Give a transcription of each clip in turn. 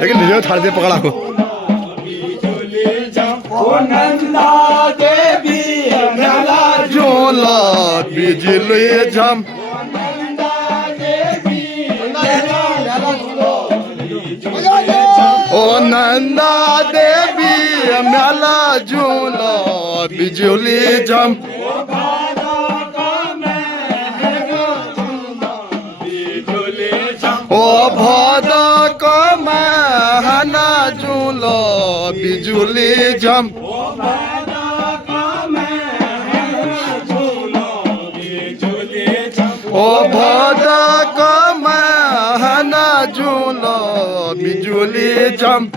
लेकिन निजे छाड़ दे पकड़ा को झोला बिजली झम ओ नंदा देवी मेला झूला बिजली झम ओ भादा का महना झूला बिजली झम ओ भादा का महना झूला बिजली झम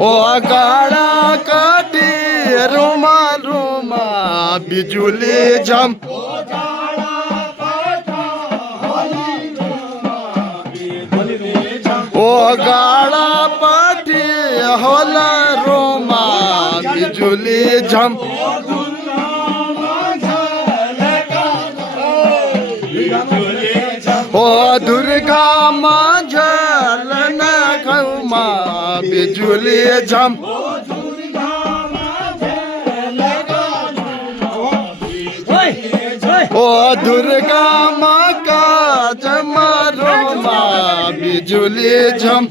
ओ गाड़ा काटी रुमा रुमा बिजली झम ओ गाड़ा पाटी होला रोमा बिजली झम ओ दुर्गा मांझल न खमा बिजली झम ओ दुर्गा माँ का जमारो माँ बिजली झम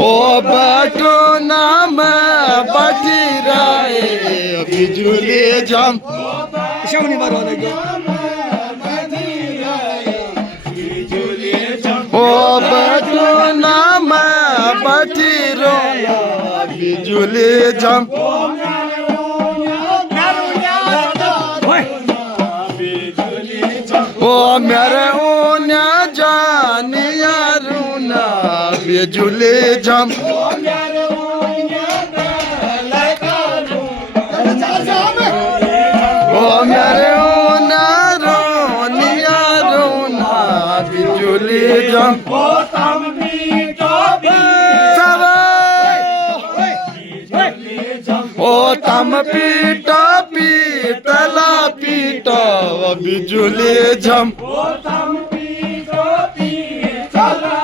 ओ बैठो नाम बैठी रहे बिजली झम ओ बैठो नाम बैठी रहे बिजली झम ओ मेरे ऊना जानिया रूना बिजली झम ओ मेरे ऊना रोनिया रूना बिजली झम ओ तम पीटा पीतला पीटा बिजली झम ओ तम पीटा पीतला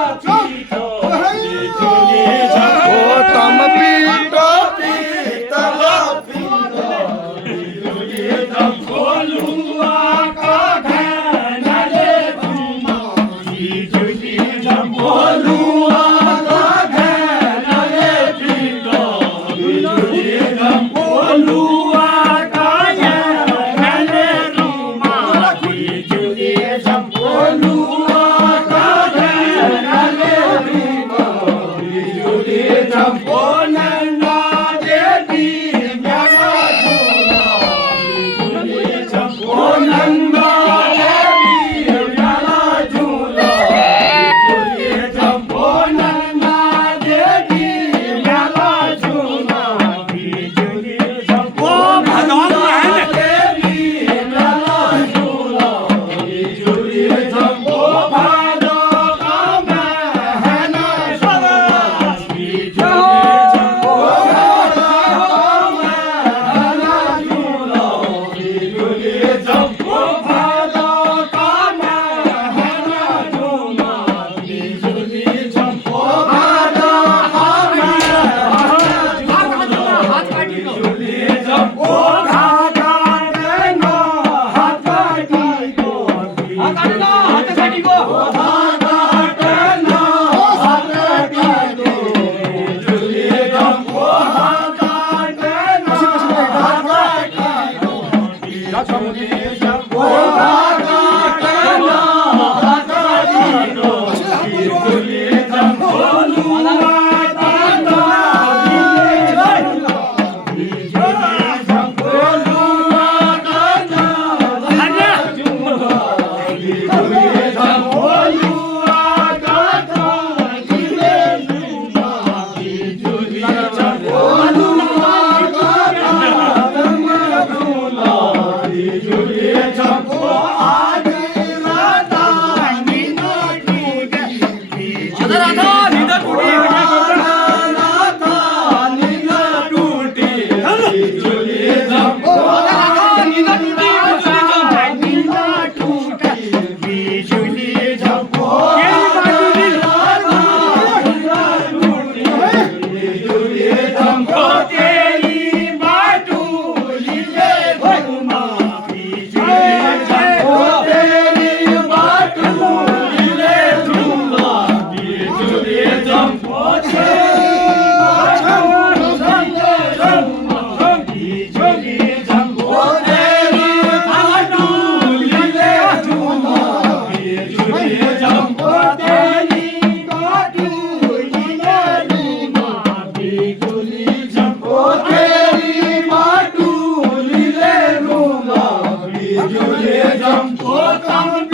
बिजुली झम ओ तम